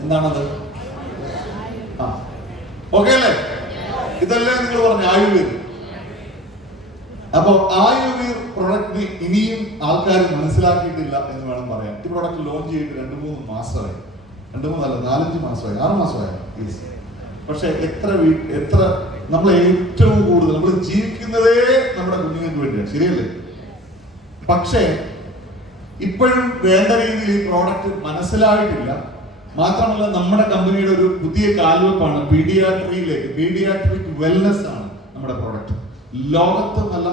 എന്താണത്? ഓക്കെ അല്ലേ? ഇതല്ലേ നിങ്ങൾ പറഞ്ഞ ആയുർവേദ്. അപ്പൊ ആയുർവേദ് പ്രൊഡക്റ്റ് ഇനിയും ആൾക്കാർ മനസ്സിലാക്കിയിട്ടില്ല എന്ന് വേണം പറയാൻ. ഈ പ്രൊഡക്റ്റ് ലോഞ്ച് ചെയ്തിട്ട് 2-3 മാസമായി, 4-5 മാസമായി, 6 മാസമായി. പക്ഷെ എത്ര നമ്മൾ ഏറ്റവും കൂടുതൽ നമ്മൾ ജീവിക്കുന്നതേ നമ്മുടെ കുഞ്ഞുങ്ങൾക്ക് വേണ്ടിയാണ്, ശരിയല്ലേ? പക്ഷേ ഇപ്പോഴും വേണ്ട രീതിയിൽ ഈ പ്രോഡക്റ്റ് മനസ്സിലായിട്ടില്ല. മാത്രമല്ല, നമ്മുടെ കമ്പനിയുടെ ഒരു പുതിയ കാൽവെപ്പാണ് പീഡിയാട്രിക് വെൽനെസ് ആണ് നമ്മുടെ പ്രോഡക്റ്റ്. ലോകത്ത് നല്ല,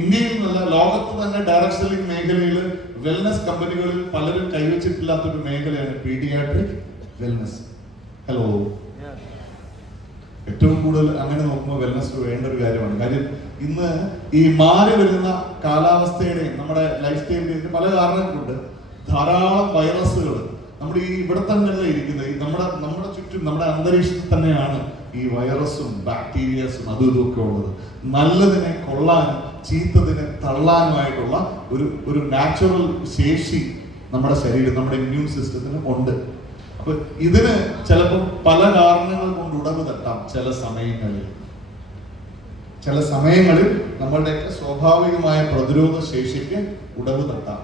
ഇന്ത്യയിൽ നല്ല, ലോകത്ത് തന്നെ ഡയറക്ട് സെല്ലിംഗ് മേഖലയിൽ വെൽനെസ് കമ്പനികളിൽ പലരും കൈവച്ചിട്ടില്ലാത്തൊരു മേഖലയാണ് പീഡിയാട്രിക് വെൽനെസ്. ഹലോ, ഏറ്റവും കൂടുതൽ അങ്ങനെ നോക്കുമ്പോൾ വെൽനെസ് വേണ്ട ഒരു കാര്യമാണ്. കാര്യം ഇന്ന് ഈ മാറി വരുന്ന കാലാവസ്ഥയുടെയും നമ്മുടെ ലൈഫ് സ്റ്റൈലിന്റെയും പല കാരണങ്ങളുണ്ട്. ധാരാളം വൈറസുകൾ നമ്മുടെ ഈ ഇവിടെ തന്നെയല്ല ഇരിക്കുന്നത്, നമ്മുടെ ചുറ്റും നമ്മുടെ അന്തരീക്ഷത്തിൽ തന്നെയാണ് ഈ വൈറസും ബാക്ടീരിയസും അതും ഇതൊക്കെ ഉള്ളത്. നല്ലതിനെ കൊള്ളാനും ചീത്തതിനെ തള്ളാനുമായിട്ടുള്ള ഒരു നാച്ചുറൽ ശേഷി നമ്മുടെ ശരീരം, നമ്മുടെ ഇമ്മ്യൂൺ സിസ്റ്റത്തിന് ഉണ്ട്. അപ്പൊ ഇതിന് ചിലപ്പോൾ പല കാരണങ്ങൾ കൊണ്ട് ഉടവ് തട്ടാം. ചില സമയങ്ങളിൽ നമ്മളുടെയൊക്കെ സ്വാഭാവികമായ പ്രതിരോധ ശേഷിക്ക് ഉടവ് തട്ടാം.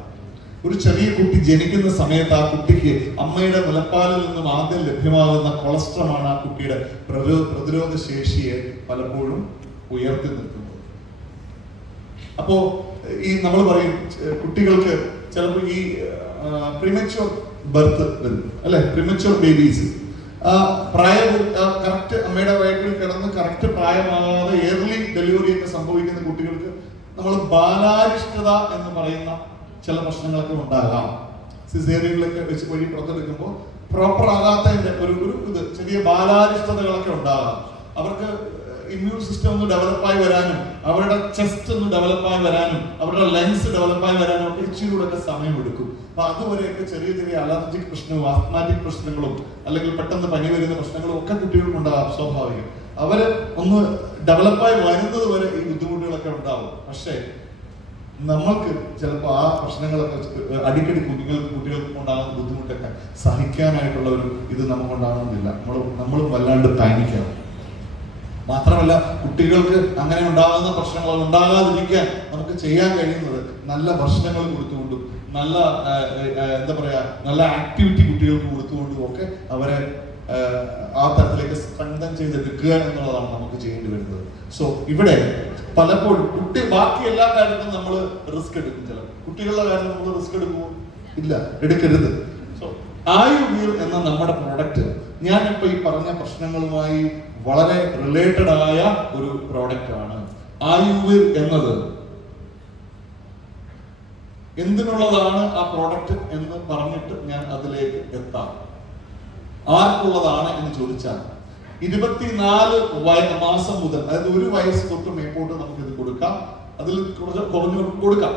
ഒരു ചെറിയ കുട്ടി ജനിക്കുന്ന സമയത്ത് ആ കുട്ടിക്ക് അമ്മയുടെ മുലപ്പാലിൽ നിന്നും ആദ്യം ലഭ്യമാകുന്ന കൊളസ്ട്രോളാണ് ആ കുട്ടിയുടെ പ്രതിരോധ ശേഷിയെ പലപ്പോഴും ഉയർത്തി നിർത്തുന്നത്. അപ്പോ ഈ നമ്മൾ പറയും കുട്ടികൾക്ക് ചിലപ്പോൾ ഈ പ്രീമച്യൂർ ബർത്ത് വരും അല്ലെ, പ്രീമച്യൂർ ബേബീസ് കറക്റ്റ് അമ്മയുടെ വയറ്റിൽ കിടന്ന് കറക്റ്റ് പ്രായമാകാതെ ഏർലി ഡെലിവറി ഒക്കെ സംഭവിക്കുന്ന കുട്ടികൾക്ക് നമ്മൾ ബാലാരിഷ്ടത എന്ന് പറയുന്ന ചില പ്രശ്നങ്ങളൊക്കെ ഉണ്ടാകാം. സിസേറിയനിലൊക്കെ വെച്ച് വഴി പുറത്തെടുക്കുമ്പോൾ പ്രോപ്പർ ആകാത്തതിന്റെ ഒരു ചെറിയ ബാലാരിഷ്ടതകളൊക്കെ ഉണ്ടാകാം. അവർക്ക് ഇമ്മ്യൂൺ സിസ്റ്റം ഒന്ന് ഡെവലപ്പായി വരാനും അവരുടെ ചെസ്റ്റ് ഒന്ന് ഡെവലപ്പായി വരാനും അവരുടെ ലങ്സ് ഡെവലപ്പായി വരാനും ഒക്കെ ഇച്ചിരികൂടെ സമയമെടുക്കും. അപ്പൊ അതുവരെയൊക്കെ ചെറിയ അലർജിക് പ്രശ്നവും ആസ്മാറ്റിക് പ്രശ്നങ്ങളും അല്ലെങ്കിൽ പെട്ടെന്ന് പനി വരുന്ന പ്രശ്നങ്ങളും ഒക്കെ കുട്ടികൾക്ക് ഉണ്ടാകാം, സ്വാഭാവികം. അവര് ഒന്ന് ഡെവലപ്പായി വരുന്നത് വരെ ഈ ബുദ്ധിമുട്ടുകളൊക്കെ ഉണ്ടാവും. പക്ഷേ നമ്മൾക്ക് ചിലപ്പോൾ ആ പ്രശ്നങ്ങളൊക്കെ അടിക്കടി കുട്ടികൾക്ക് ഉണ്ടാകുന്ന ബുദ്ധിമുട്ടൊക്കെ സഹിക്കാനായിട്ടുള്ള ഒരു ഇത് നമുക്കുണ്ടാകുന്നില്ല. നമ്മളും വല്ലാണ്ട് പാനിക്കാവും. മാത്രമല്ല, കുട്ടികൾക്ക് അങ്ങനെ ഉണ്ടാകുന്ന പ്രശ്നങ്ങൾ ഉണ്ടാകാതിരിക്കാൻ നമുക്ക് ചെയ്യാൻ കഴിയുന്നത് നല്ല ഭക്ഷണങ്ങൾ കൊടുത്തുകൊണ്ടും നല്ല നല്ല ആക്ടിവിറ്റി കുട്ടികൾക്ക് കൊടുത്തുകൊണ്ടും ഒക്കെ അവരെ ആ തരത്തിലേക്ക് സ്ട്രെങ്തൻ ചെയ്തെടുക്കുക എന്നുള്ളതാണ് നമുക്ക് ചെയ്യേണ്ടി വരുന്നത്. സോ ഇവിടെ പലപ്പോഴും ബാക്കി എല്ലാ കാര്യത്തിലും നമ്മൾ റിസ്ക് എടുക്കും. ചില കുട്ടികളുടെ കാര്യം നമ്മൾ റിസ്ക് എടുക്കുമോ? ഇല്ല, എടുക്കരുത്. സോ ആയുർവേദ് എന്ന നമ്മുടെ പ്രോഡക്റ്റ് ഞാനിപ്പോ ഈ പറഞ്ഞ പ്രശ്നങ്ങളുമായി വളരെ റിലേറ്റഡ് ആയ ഒരു പ്രോഡക്റ്റ് ആണ്. ആയുർവേദ് എന്നത് എന്തിനുള്ളതാണ് ആ പ്രോഡക്റ്റ് എന്ന് പറഞ്ഞിട്ട് ഞാൻ അതിലേക്ക് എത്താം. ആർക്കുള്ളതാണ് എന്ന് ചോദിച്ചാൽ 24 മാസം മുതൽ, അതായത് 1 വയസ്സ് തൊട്ട് മേപ്പോട്ട് നമുക്ക് ഇത് കൊടുക്കാം. അതിൽ കുറഞ്ഞു കൊടുക്കാം.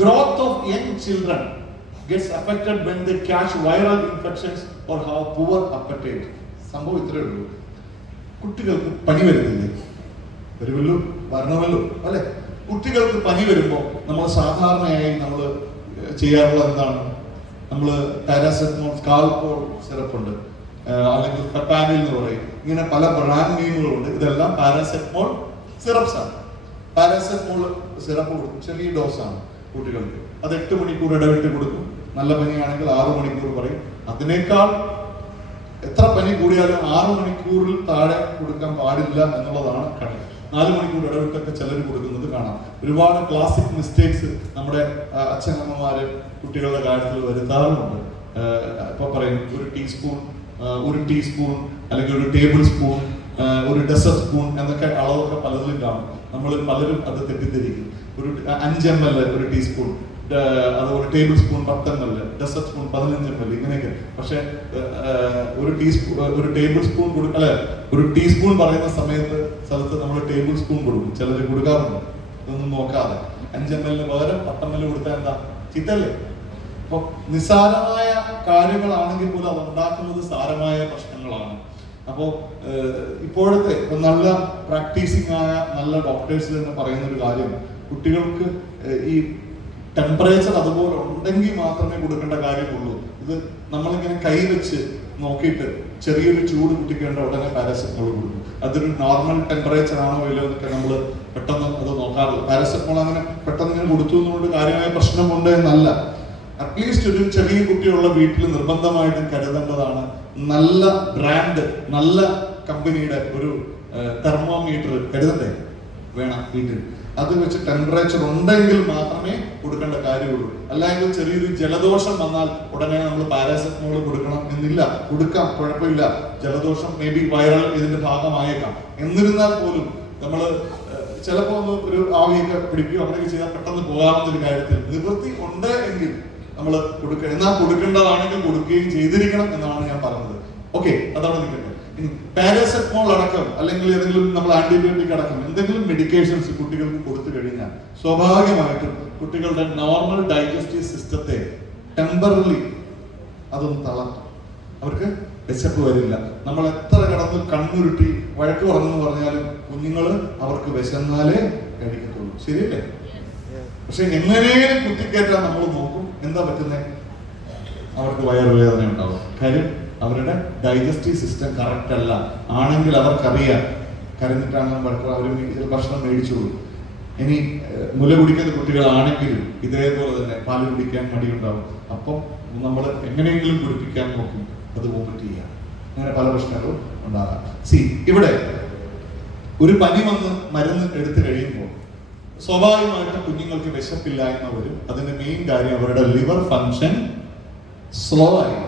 Growth of young children gets affected when they catch viral infections or have poor appetite. സംഭവം ഇത്രയേ ഉള്ളൂ. കുട്ടികൾക്ക് പനി വരുന്നില്ലേ? വരണമല്ലോ അല്ലെ? കുട്ടികൾക്ക് പനി വരുമ്പോൾ നമ്മൾ സാധാരണയായി നമ്മൾ ചെയ്യാറുള്ളത് എന്താണ്? നമ്മൾ പാരാസെറ്റമോൾ, കാൽപോൾ സിറപ്പ് ഉണ്ട്, അല്ലെങ്കിൽ കട്ടാനിൽ എന്ന് പറയും. ഇങ്ങനെ പല ബ്രാൻഡ് നെയിമുകളുണ്ട്. ഇതെല്ലാം പാരാസെറ്റമോൾ സിറപ്സ് ആണ്. പാരാസെറ്റമോൾ സിറപ്പ് കൊടുക്കും, ചെറിയ ഡോസാണ് കുട്ടികൾക്ക്. അത് 8 മണിക്കൂർ ഇടവിട്ട് കൊടുക്കും. നല്ല പനിയാണെങ്കിൽ 6 മണിക്കൂർ പറയും. അതിനേക്കാൾ എത്ര പനി കൂടിയാലും 6 മണിക്കൂറിൽ താഴെ കൊടുക്കാൻ പാടില്ല എന്നുള്ളതാണ് കണക്ക്. 4 മണിക്കൂർ ഇടവിട്ടൊക്കെ ചിലർ കൊടുക്കുന്നത് കാണാം. ഒരുപാട് ക്ലാസിക് മിസ്റ്റേക്സ് നമ്മുടെ അച്ഛനമ്മമാര് കുട്ടികളുടെ കാര്യത്തിൽ വരുത്താറുമുണ്ട്. ഇപ്പൊ പറയും 1 ടീസ്പൂൺ അല്ലെങ്കിൽ 1 ടേബിൾ സ്പൂൺ, 1 ഡസർ സ്പൂൺ എന്നൊക്കെ അളവൊക്കെ പലതിലും കാണും. നമ്മൾ പലരും അത് തെറ്റിദ്ധരിക്കും. 5 ml 1 ടീസ്പൂൺ, അതുപോലെ table spoon 10 ml, dessert spoon 15 ml, ഇങ്ങനെയൊക്കെ. പക്ഷെ 1 ടേബിൾ സ്പൂൺ അല്ലെ, 1 ടീസ്പൂൺ പറയുന്ന സ്ഥലത്ത് നമ്മൾ ടേബിൾ സ്പൂൺ കൊടുക്കും. ചിലർ കൊടുക്കാറുണ്ട് ഇതൊന്നും നോക്കാതെ. 5 ml പകരം 10 ml കൊടുത്താൽ എന്താ? ചീത്തല്ലേ? അപ്പൊ നിസ്സാരമായ കാര്യങ്ങളാണെങ്കിൽ പോലും അത് ഉണ്ടാക്കുന്നത് സാരമായ പ്രശ്നങ്ങളാണ്. അപ്പോ ഇപ്പോഴത്തെ നല്ല പ്രാക്ടീസിംഗ് ആയ നല്ല ഡോക്ടേഴ്സ് തന്നെ പറയുന്ന ഒരു കാര്യം, കുട്ടികൾക്ക് ഈ ടെമ്പറേച്ചർ അതുപോലെ ഉണ്ടെങ്കിൽ മാത്രമേ കൊടുക്കേണ്ട കാര്യമുള്ളൂ. ഇത് നമ്മളിങ്ങനെ കൈവച്ച് നോക്കിയിട്ട് ചെറിയൊരു ചൂട് കുട്ടിക്ക് വേണ്ട ഉടനെ പാരസെറ്റമോൾ കൊടുക്കും. അതൊരു നോർമൽ ടെമ്പറേച്ചർ ആണോ ഇല്ലോ എന്നൊക്കെ നമ്മൾ പെട്ടെന്ന് അത് നോക്കാറില്ല. പാരസെറ്റമോൾ അങ്ങനെ പെട്ടെന്ന് ഇങ്ങനെ കൊടുത്തു എന്നുകൊണ്ട് കാര്യമായ പ്രശ്നമുണ്ട് എന്നല്ല. അറ്റ്ലീസ്റ്റ് ഒരു ചെറിയ കുട്ടിയുള്ള വീട്ടിൽ നിർബന്ധമായിട്ടും കരുതേണ്ടതാണ് നല്ല ബ്രാൻഡ്, നല്ല കമ്പനിയുടെ ഒരു തെർമോമീറ്റർ കരുതണ്ടേ വേണം വീട്ടിൽ. അത് വെച്ച് ടെമ്പറേച്ചർ ഉണ്ടെങ്കിൽ മാത്രമേ കൊടുക്കേണ്ട കാര്യമുള്ളൂ. അല്ലെങ്കിൽ ചെറിയൊരു ജലദോഷം വന്നാൽ ഉടനെ നമ്മൾ പാരാസെറ്റമോൾ കൊടുക്കണം എന്നില്ല. കൊടുക്കാം, കുഴപ്പമില്ല. ജലദോഷം മേ ബി വൈറൽ ഇതിന്റെ ഭാഗമായേക്കാം. എന്നിരുന്നാൽ പോലും നമ്മൾ ചിലപ്പോൾ ഒന്ന് ഒരു ആവിയൊക്കെ പിടിക്കുകയോ അങ്ങനെയൊക്കെ ചെയ്താൽ പെട്ടെന്ന് പോകാവുന്ന ഒരു കാര്യത്തിൽ നിവൃത്തി ഉണ്ട് എങ്കിൽ നമ്മൾ കൊടുക്കുക. എന്നാൽ കൊടുക്കേണ്ടതാണെങ്കിൽ കൊടുക്കുകയും ചെയ്തിരിക്കണം എന്നാണ് ഞാൻ പറഞ്ഞത്. ഓക്കെ, അതവിടെ നിൽക്കട്ടെ. ഇനി പാരസെറ്റമോൾ അടക്കം അല്ലെങ്കിൽ ഏതെങ്കിലും നമ്മൾ ആന്റിബയോട്ടിക് അടക്കം എന്തെങ്കിലും മെഡിക്കേഷൻസ് കുട്ടികൾക്ക് കൊടുത്തു കഴിഞ്ഞാൽ സ്വാഭാവികമായിട്ടും കുട്ടികളുടെ നോർമൽ ഡൈജസ്റ്റീവ് സിസ്റ്റത്തെ ടെമ്പററി അതൊന്ന് തളർത്തും. അവർക്ക് വിശപ്പ് വരില്ല. നമ്മൾ എത്ര കിടന്ന് കണ്ണുരുട്ടി വഴക്ക് പറഞ്ഞു പറഞ്ഞാലും കുഞ്ഞുങ്ങൾ അവർക്ക് വിശന്നാലേ കഴിക്കത്തുള്ളൂ. ശരിയല്ലേ? പക്ഷെ എങ്ങനെയും കുത്തിക്കയറ്റാൻ നമ്മൾ നോക്കും. എന്താ പറ്റുന്നത്? അവർക്ക് വയറുവേദന ഉണ്ടാവും. കാര്യം അവരുടെ ഡൈജസ്റ്റീവ് സിസ്റ്റം കറക്റ്റ് അല്ല. ആണെങ്കിൽ അവർക്കറിയാം കരഞ്ഞിട്ടാണ് അവർ ഭക്ഷണം മേടിച്ചോളൂ. ഇനി മുല കുടിക്കുന്ന കുട്ടികളാണെങ്കിലും ഇതേപോലെ തന്നെ പാല് കുടിക്കാൻ മടിയുണ്ടാവും. അപ്പം നമ്മൾ എങ്ങനെയെങ്കിലും കുടിപ്പിക്കാൻ നോക്കും, അത് വോമിറ്റ് ചെയ്യാം. അങ്ങനെ പല പ്രശ്നങ്ങളും ഉണ്ടാകാം. ഇവിടെ ഒരു പനി വന്ന് മരുന്ന് എടുത്തു കഴിയുമ്പോൾ സ്വാഭാവികമായിട്ട് കുഞ്ഞുങ്ങൾക്ക് വിശപ്പില്ലായ്മ വരും. അതിന്റെ മെയിൻ കാര്യം അവരുടെ ലിവർ ഫങ്ഷൻ സ്ലോ ആയി.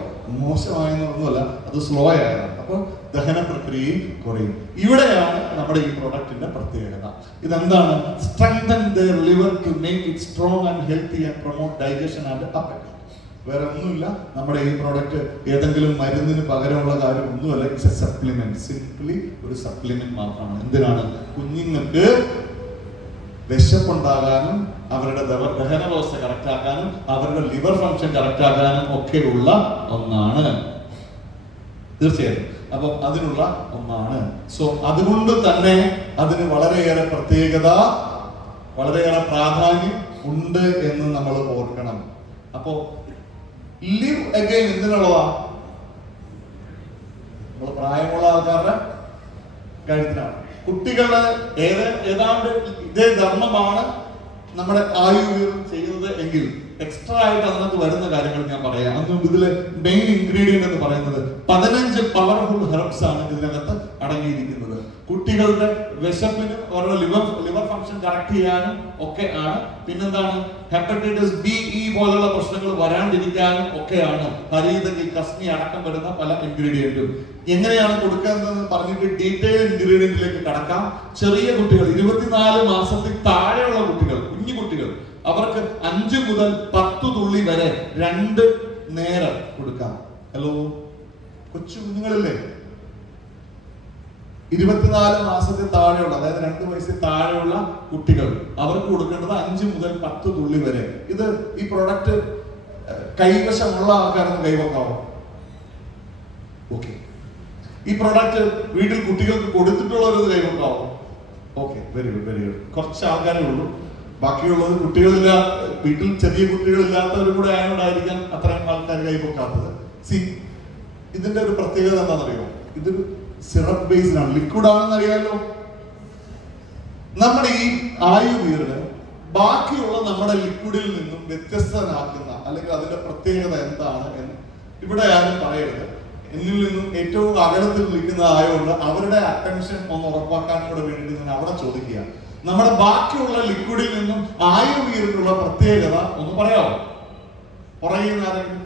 മോശമായെന്നൊന്നുമല്ല, അത് സ്ലോ ആയതാണ്. അപ്പോൾ ദഹന പ്രക്രിയയും കുറയും. ഇവിടെയാണ് നമ്മുടെ ഈ പ്രൊഡക്റ്റിന്റെ പ്രത്യേകത. ഇതെന്താണ്? Strengthen their liver to make it strong and healthy and promote digestion and appetite. വേറെ ഒന്നുമില്ല. നമ്മുടെ ഈ പ്രോഡക്റ്റ് ഏതെങ്കിലും മരുന്നിന് പകരമുള്ള കാര്യം ഒന്നുമല്ല. It's A supplement. സിംപ്ലി ഒരു സപ്ലിമെന്റ് മാത്രമാണ്. എന്തിനാണ്? കുഞ്ഞുങ്ങൾക്ക് വിശപ്പുണ്ടാകാനും അവരുടെ ദഹന വ്യവസ്ഥ കറക്റ്റ് ആക്കാനും അവരുടെ ലിവർ ഫങ്ഷൻ കറക്റ്റ് ആക്കാനും ഒക്കെയുള്ള ഒന്നാണ്. തീർച്ചയായും. അപ്പൊ അതിനുള്ള ഒന്നാണ്. സോ അതുകൊണ്ട് തന്നെ അതിന് വളരെയേറെ പ്രത്യേകത, വളരെയേറെ പ്രാധാന്യം ഉണ്ട് എന്ന് നമ്മൾ ഓർക്കണം. അപ്പോ ലിവ് അഗൈൻ എന്തിനുള്ളതാ? നമ്മൾ പ്രായമുള്ള ആൾക്കാരുടെ കാര്യത്തിനാണ്. കുട്ടികളുടെ ഏതാണ്ട് ഇതേ ധർമ്മമാണ് നമ്മുടെ ആയുർവേദം ചെയ്യുന്നത് എങ്കിൽ എക്സ്ട്രാ ആയിട്ട് അതിനകത്ത് വരുന്ന കാര്യങ്ങൾ ഞാൻ പറയാം. അതുകൊണ്ട് ഇതിലെ മെയിൻ ഇൻഗ്രീഡിയന്റ് എന്ന് പറയുന്നത് 15 പവർഫുൾ ഹെർബ്സ് ആണ് ഇതിനകത്ത് അടങ്ങിയിരിക്കുന്നത്. കുട്ടികളുടെ വിശപ്പിന് അവരുടെ ലിവർ ഫങ്ഷൻ കറക്റ്റ് ചെയ്യാനും ഒക്കെ ആണ്. പിന്നെന്താണ്? ഹെപ്പറ്റൈറ്റിസ് ബി, ഇ പോലുള്ള പ്രശ്നങ്ങൾ വരാണ്ടിരിക്കാനും ഒക്കെയാണ് ഹരിതകി, കസ്നി അടക്കം വരുന്ന പല ഇൻഗ്രീഡിയന്റും. എങ്ങനെയാണ് കൊടുക്കുന്നതെന്ന് പറഞ്ഞിട്ട് ഡീറ്റെയിൽ ഇൻഗ്രീഡിയന്റിലേക്ക് കടക്കാം. ചെറിയ കുട്ടികൾ, 24 മാസത്തിൽ താഴെയുള്ള കുട്ടികൾ, കുഞ്ഞു കുട്ടികൾ, അവർക്ക് 5 മുതൽ 10 തുള്ളി വരെ 2 നേരം കൊടുക്കാം. ഹലോ, കൊച്ചു കുഞ്ഞുങ്ങളല്ലേ? 24 മാസത്തിൽ താഴെയുള്ള, അതായത് 2 വയസ്സിൽ താഴെയുള്ള കുട്ടികൾ, അവർക്ക് കൊടുക്കേണ്ടത് 5 മുതൽ 10 തുള്ളി വരെ. ഇത് ഈ പ്രൊഡക്റ്റ് കൈവശമുള്ള ആൾക്കാരൊന്ന് കൈവക്കാവോ? ഓക്കെ. ഈ പ്രൊഡക്റ്റ് വീട്ടിൽ കുട്ടികൾക്ക് കൊടുത്തിട്ടുള്ളവരത് കൈവക്കാവോ? Okay, very good, very good. കുറച്ച് ആൾക്കാരേ ഉള്ളൂ. ബാക്കിയുള്ളത് കുട്ടികളില്ല, വീട്ടിൽ ചെറിയ കുട്ടികളില്ലാത്തവരും കൂടെ ആയതുകൊണ്ടായിരിക്കാം അത്രയും ആൾക്കാർ കൈവക്കാത്തത്. ഇതിന്റെ ഒരു പ്രത്യേകത എന്താണെന്നറിയോ? ഇതൊരു സിറപ്പ് ബേസ്ഡ് ആണ്, ലിക്വിഡ് ആണെന്ന് അറിയാമല്ലോ. നമ്മുടെ ഈ ആയുർവേദം ബാക്കിയുള്ള നമ്മുടെ ലിക്വിഡിൽ നിന്നും വ്യത്യസ്തനാക്കുന്ന അല്ലെങ്കിൽ അതിന്റെ പ്രത്യേകത എന്താണ് എന്ന് ഇവിടെ ആരും പറയരുത്. എന്നിൽ നിന്നും ഏറ്റവും അകലത്തിൽ നിൽക്കുന്നതായതുകൊണ്ട് അവരുടെ അറ്റൻഷൻ ഒന്ന് ഉറപ്പാക്കാൻ കൂടെ വേണ്ടി ഞാൻ അവിടെ ചോദിക്കുക. നമ്മുടെ ബാക്കിയുള്ള ലിക്വിഡിൽ നിന്നും ആയുർവേദത്തിലുള്ള പ്രത്യേകത ഒന്ന് പറയാമോ? പറയുന്ന ആരെങ്കിലും?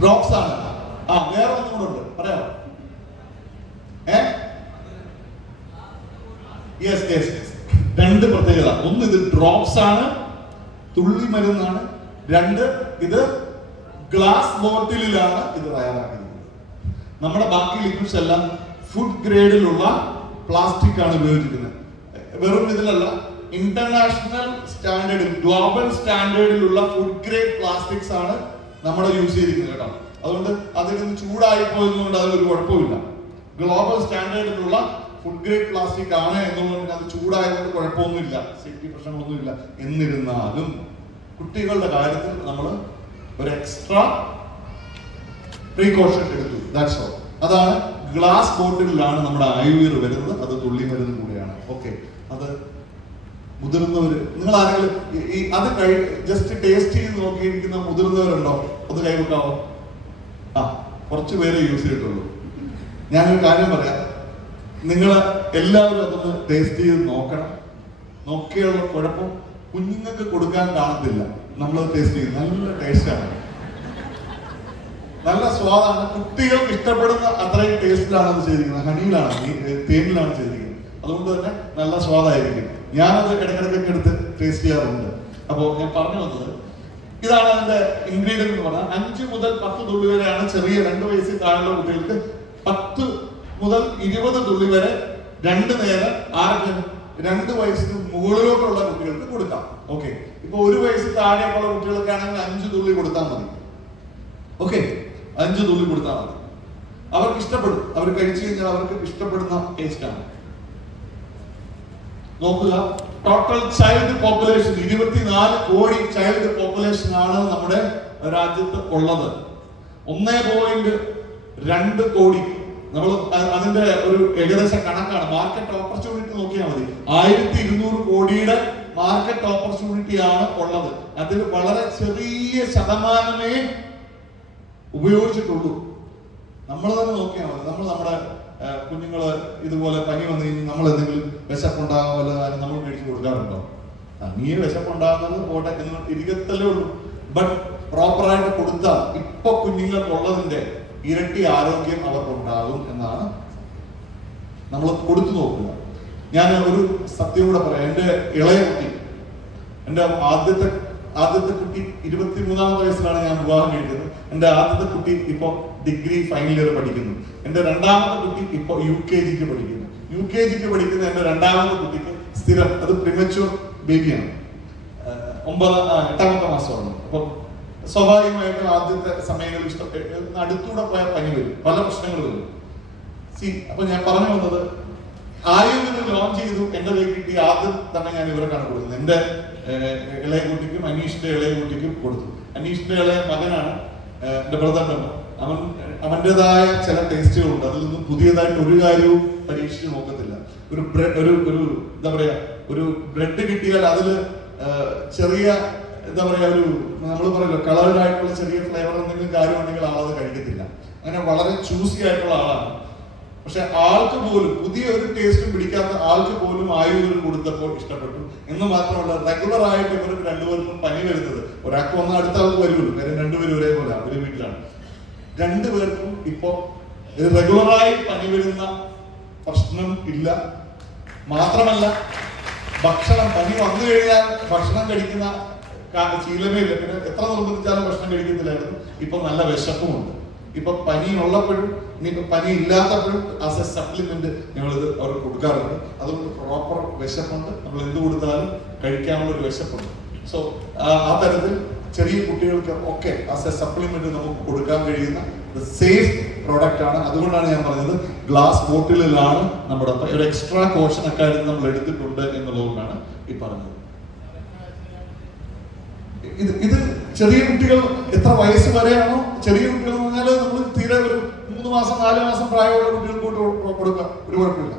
ഡ്രോപ്സ് ആണ്. വേറെ ഒന്നും കൂടെ ഉണ്ട്, പറയാമോ? Yes yes yes. 2 പ്രത്യേകത. ഒന്ന്, ഇത് ഡ്രോപ്സ് ആണ്, തുള്ളി മരുന്നാണ്. 2, ഇത് ഗ്ലാസ് ബോട്ടിലാണ് ഇത് തയ്യാറാക്കുന്നത്. നമ്മുടെ ബാക്കി ലിക്വിഡ്സ് എല്ലാം ഫുഡ് ഗ്രേഡിലുള്ള പ്ലാസ്റ്റിക് ആണ് ഉപയോഗിക്കുന്നത്. വെറും ഇതിലല്ല, ഇന്റർനാഷണൽ സ്റ്റാൻഡേർഡിൽ, ഗ്ലോബൽ സ്റ്റാൻഡേർഡിലുള്ള ഫുഡ് ഗ്രേഡ് പ്ലാസ്റ്റിക്സ് ആണ് നമ്മൾ യൂസ് ചെയ്തിരിക്കുന്നത് കേട്ടോ. അതുകൊണ്ട് അതിൽ നിന്ന് ചൂടായി പോയതുകൊണ്ട് അതിലൊരു കുഴപ്പമില്ല. ഗ്ലോബൽ സ്റ്റാൻഡേർഡിലുള്ള ഫുഡ് ഗ്രേഡ് പ്ലാസ്റ്റിക് ആണ് എന്നുള്ളതിന് അത് ചൂടായതുകൊണ്ട് കുഴപ്പമൊന്നുമില്ല, സേഫ്റ്റി പ്രശ്നങ്ങളൊന്നുമില്ല. എന്നിരുന്നാലും കുട്ടികളുടെ കാര്യത്തിൽ നമ്മൾ ഒരു എക്സ്ട്രാ പ്രീകോഷൻ എടുത്തു. That's all. അതാണ് ഗ്ലാസ് ബോട്ടിലാണ് നമ്മുടെ ആയുർവേദം വരുന്നത്. അത് തുള്ളി മരുന്ന് കൂടിയാണ്. ഓക്കെ, അത് മുതിർന്നവര്, നിങ്ങൾ ആരെങ്കിലും ഈ അത് ജസ്റ്റ് ടേസ്റ്റ് ചെയ്ത് നോക്കിയിരിക്കുന്ന മുതിർന്നവരുണ്ടോ? ഒന്ന് കൈവെക്കാവോ? ആ, കുറച്ച് പേരെ യൂസ് ചെയ്തിട്ടുള്ളൂ. ഞാനൊരു കാര്യം പറയാം, നിങ്ങൾ എല്ലാവരും അതൊന്ന് ടേസ്റ്റ് ചെയ്ത് നോക്കണം. നോക്കിയുള്ള കുഴപ്പം കുഞ്ഞുങ്ങൾക്ക് കൊടുക്കാൻ കാണത്തില്ല. നമ്മൾ ടേസ്റ്റ് ചെയ്ത് നല്ല ടേസ്റ്റാണ്, നല്ല സ്വാദാണ്. കുട്ടികൾക്ക് ഇഷ്ടപ്പെടുന്ന അത്രയും ടേസ്റ്റിലാണ് അത് ചെയ്തിരിക്കുന്നത്. ഹണിയിലാണ്, തേനിലാണ് ചെയ്തിരിക്കുന്നത്. അതുകൊണ്ട് തന്നെ നല്ല സ്വാദായിരിക്കും. ഞാനത് ഇടയ്ക്കിടയ്ക്കൊക്കെ എടുത്ത് ടേസ്റ്റ് ചെയ്യാറുണ്ട്. അപ്പോൾ ഞാൻ പറഞ്ഞു വന്നത് ഇതാണ് അതിന്റെ ഇൻഗ്രീഡിയന്റ് എന്ന് പറഞ്ഞാൽ 5 മുതൽ 10 തുള്ളി വരെയാണ് ചെറിയ 2 വയസ്സിൽ താഴെയുള്ള കുട്ടികൾക്ക്. 10 മുതൽ 20 തുള്ളി വരെ 2 നേരം ആർക്ക് 2 വയസ്സിന് മുകളിലോട്ടുള്ള കുട്ടികൾക്ക് കൊടുക്കാം. ഓക്കെ, ഇപ്പൊ 1 വയസ്സിൽ താഴെയുള്ള കുട്ടികൾക്ക് ആണെങ്കിൽ 5 തുള്ളി കൊടുത്താൽ മതി. ഓക്കെ, 5 തുള്ളി കൊടുത്താൽ മതി. അവർക്ക് ഇഷ്ടപ്പെടും. അവർ കഴിച്ചു കഴിഞ്ഞാൽ അവർക്ക് ഇഷ്ടപ്പെടുന്ന ടേസ്റ്റ് ആണ്. നോക്കുക, ടോട്ടൽ ചൈൽഡ് പോപ്പുലേഷൻ 24 കോടി ചൈൽഡ് പോപ്പുലേഷൻ ആണ് നമ്മുടെ രാജ്യത്ത് ഉള്ളത്. 1.2 കോടി. നമ്മൾ അതിന്റെ ഒരു ഏകദേശ കണക്കാണ്. മാർക്കറ്റ് ഓപ്പർച്യൂണിറ്റി നോക്കിയാൽ മതി. 1200 കോടിയുടെ മാർക്കറ്റ് ഓപ്പർച്യൂണിറ്റി ആണ് ഉള്ളത്. അതിൽ വളരെ ചെറിയ ശതമാനമേ ഉപയോഗിച്ചിട്ടുള്ളൂ. നമ്മൾ തന്നെ നോക്കിയാൽ മതി. നമ്മൾ നമ്മുടെ കുഞ്ഞുങ്ങള് ഇതുപോലെ പനി വന്നു കഴിഞ്ഞാൽ നമ്മൾ എന്തെങ്കിലും വിശപ്പുണ്ടാകുമല്ലോ നമ്മൾ മേടിച്ചു കൊടുക്കാറുണ്ടോ? തനിയെ വിശപ്പുണ്ടാകുന്നത് പോട്ടെ എന്ന് ഇരിക്കത്തല്ലേ ഉള്ളൂ. ബട്ട് പ്രോപ്പറായിട്ട് കൊടുത്താൽ ഇപ്പൊ കുഞ്ഞുങ്ങൾക്കുള്ളതിന്റെ ഇരട്ടി ആരോഗ്യം അവർക്കുണ്ടാകും എന്നാണ് നമ്മൾ കൊടുത്തു നോക്കുക. ഞാൻ ഒരു സത്യം കൂടെ പറയാം. എന്റെ ഇളയ കുട്ടി, എന്റെ ആദ്യത്തെ കുട്ടി 23-ാമത്തെ വയസ്സിലാണ് ഞാൻ വിവാഹം കഴിക്കുന്നത്. എന്റെ ആദ്യത്തെ കുട്ടി ഇപ്പൊ ഡിഗ്രി ഫൈനൽ ഇയർ പഠിക്കുന്നു. എന്റെ രണ്ടാമത്തെ കുട്ടി ഇപ്പൊ UKG പഠിക്കുന്നു. UKG പഠിക്കുന്ന എന്റെ രണ്ടാമത്തെ കുട്ടിക്ക് സ്ഥിരം അത് പ്രിമച്യൂർ ബേബിയാണ്. 8-ാമത്തെ മാസമാണ്. അപ്പൊ സ്വാഭാവികമായിട്ടും ആദ്യത്തെ സമയങ്ങളിൽ അടുത്തൂടെ പോയാൽ പനി വരും, പല പ്രശ്നങ്ങൾ വരും. അപ്പൊ ഞാൻ പറഞ്ഞു വന്നത്, ആയുർവേദം ലോഞ്ച് ചെയ്തു. എന്റെ കയ്യിൽ കിട്ടി ആദ്യം തന്നെ ഞാൻ ഇവർക്കാണ് കൊടുക്കുന്നത്. എന്റെ ഇളയ കുട്ടിക്കും അനീഷിന്റെ ഇളയ കുട്ടിക്കും കൊടുത്തു. അനീഷിന്റെ ഇളയ മകനാണ് എന്റെ ബ്രദറിന്റെ മകൻ. അവന്റേതായ ചില ടേസ്റ്റുകളുണ്ട്. അതിൽ നിന്നും പുതിയതായിട്ട് ഒരു കാര്യവും പരീക്ഷിച്ച് നോക്കത്തില്ല. ഒരു എന്താ പറയാ, ഒരു ബ്രെഡ് കിട്ടിയാൽ അതില് ചെറിയ എന്താ പറയാ, ഒരു നമ്മൾ പറയല്ലോ കളർഡ് ആയിട്ടുള്ള ചെറിയ ഫ്ലേവർ എന്തെങ്കിലും കാര്യം ഉണ്ടെങ്കിൽ ആളത് കഴിക്കത്തില്ല. അങ്ങനെ വളരെ ചൂസി ആയിട്ടുള്ള ആളാണ്. പക്ഷെ ആൾക്ക് പോലും പുതിയ ഒരു ടേസ്റ്റും പിടിക്കാത്ത ആൾക്ക് പോലും ആയുർവേദം കൊടുത്തപ്പോൾ ഇഷ്ടപ്പെട്ടു. എന്ന് മാത്രമല്ല, റെഗുലർ ആയിട്ട് ഇവർക്ക് രണ്ടുപേർക്കും പനി വരുന്നത്, ഒരാൾക്ക് വന്നാൽ അടുത്ത ആൾക്ക് വരുമല്ലോ, കാര്യം രണ്ടുപേരും ഒരേപോലെ ഒരു വീട്ടിലാണ്. രണ്ടുപേർക്കും ഇപ്പൊ റെഗുലറായി പനി വരുന്ന പ്രശ്നം ഇല്ല. മാത്രമല്ല, ഭക്ഷണം പനി വന്നു കഴിഞ്ഞാൽ ഭക്ഷണം കഴിക്കുന്ന ശീലമേ ഇല്ല. പിന്നെ എത്ര നിർബന്ധിച്ചാലും ഭക്ഷണം കഴിക്കത്തില്ലായിരുന്നു. ഇപ്പൊ നല്ല വിശപ്പുമുണ്ട്. ഇപ്പൊ പനി ഉള്ളപ്പോഴും ഇനിയിപ്പോ പനി ഇല്ലാത്തപ്പോഴും ആസ് എ സപ്ലിമെന്റ് ഞങ്ങളിത് അവർക്ക് കൊടുക്കാറുണ്ട്. അതുകൊണ്ട് പ്രോപ്പർ വിശപ്പുണ്ട്. നമ്മൾ എന്ത് കൊടുത്താലും കഴിക്കാനുള്ള ഒരു വിശപ്പുണ്ട്. സോ ആ തരത്തിൽ ചെറിയ കുട്ടികൾക്ക് ഒക്കെ ആസ് എ സപ്ലിമെന്റ് നമുക്ക് കൊടുക്കാൻ കഴിയുന്ന സേഫ് പ്രോഡക്റ്റ് ആണ്. അതുകൊണ്ടാണ് ഞാൻ പറഞ്ഞത് ഗ്ലാസ് ബോട്ടിലാണ് നമ്മുടെ ഒരു എക്സ്ട്രാ കോഷൻ അക്കാര്യത്തിൽ നമ്മൾ എടുത്തിട്ടുണ്ട് എന്നുള്ളതുകൊണ്ടാണ് ഈ പറഞ്ഞത്. ഇത് ചെറിയ കുട്ടികൾ എത്ര വയസ്സ് വരെയാണോ, ചെറിയ കുട്ടികൾ എന്ന് പറഞ്ഞാൽ നമ്മൾ തീരെ ഒരു 3 മാസം 4 മാസം പ്രായമുള്ള കുട്ടികൾക്ക് കൊടുക്കാം, ഒരു കുഴപ്പമില്ല.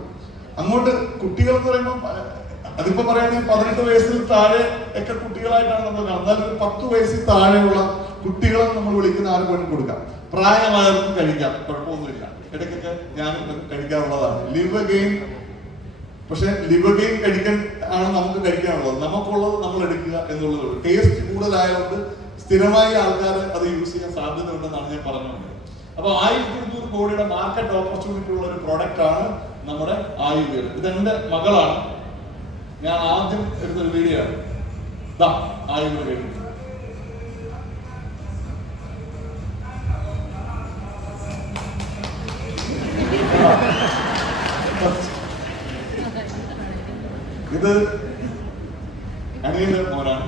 അങ്ങോട്ട് കുട്ടികൾ എന്ന് പറയുമ്പോൾ അതിപ്പോ പറയുകയാണെങ്കിൽ 18 വയസ്സിൽ താഴെ ഒക്കെ കുട്ടികളായിട്ടാണ് നമ്മൾ കാണുന്നത്. എന്നാൽ ഒരു 10 വയസ്സിൽ താഴെയുള്ള കുട്ടികളെ നമ്മൾ വിളിക്കുന്ന ആരും വേണം കൊടുക്കാം. പ്രായമായവർക്കും കഴിക്കാം, കുഴപ്പമൊന്നുമില്ല. ഇടയ്ക്കൊക്കെ ഞാനും കഴിക്കാറുള്ളതാണ്. ലിവർ ഗെയിൻ, പക്ഷെ ലിവർ ഗെയിൻ കഴിക്കാൻ ആണ് നമുക്ക് കഴിക്കാനുള്ളത്. നമുക്കുള്ളത് നമ്മൾ എടുക്കുക എന്നുള്ളത്. ടേസ്റ്റ് കൂടുതലായതുകൊണ്ട് സ്ഥിരമായി ആൾക്കാർ അത് യൂസ് ചെയ്യാൻ സാധ്യത ഉണ്ടെന്നാണ് ഞാൻ പറഞ്ഞത്. അപ്പൊ 1200 കോടിയുടെ മാർക്കറ്റ് ഓപ്പർച്യൂണിറ്റി ഉള്ള ഒരു പ്രോഡക്റ്റ് ആണ് നമ്മുടെ ആയുർവേദം. ഇതെന്റെ മകളാണ്. ഞാൻ ആദ്യം എടുത്തൊരു വീഡിയോ ആണ്. ആയുർവേദം ഇത് അനിയന്റെ മോനാണ്.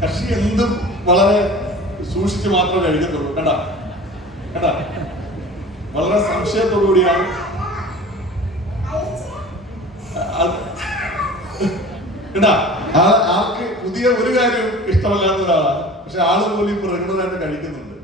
കക്ഷി എന്തും വളരെ സൂക്ഷിച്ച് മാത്രമേ കഴിക്കത്തുള്ളൂ. കേട്ടാ കേട്ടാ വളരെ സംശയത്തോടുകൂടിയാണ് കേട്ടാ ആൾക്ക് പുതിയ ഒരു കാര്യവും ഇഷ്ടമല്ലാത്ത ഒരാളാണ്, പക്ഷെ ആള് പോലും ഇപ്പൊ റെഗുലറായിട്ട് കഴിക്കുന്നുണ്ട്.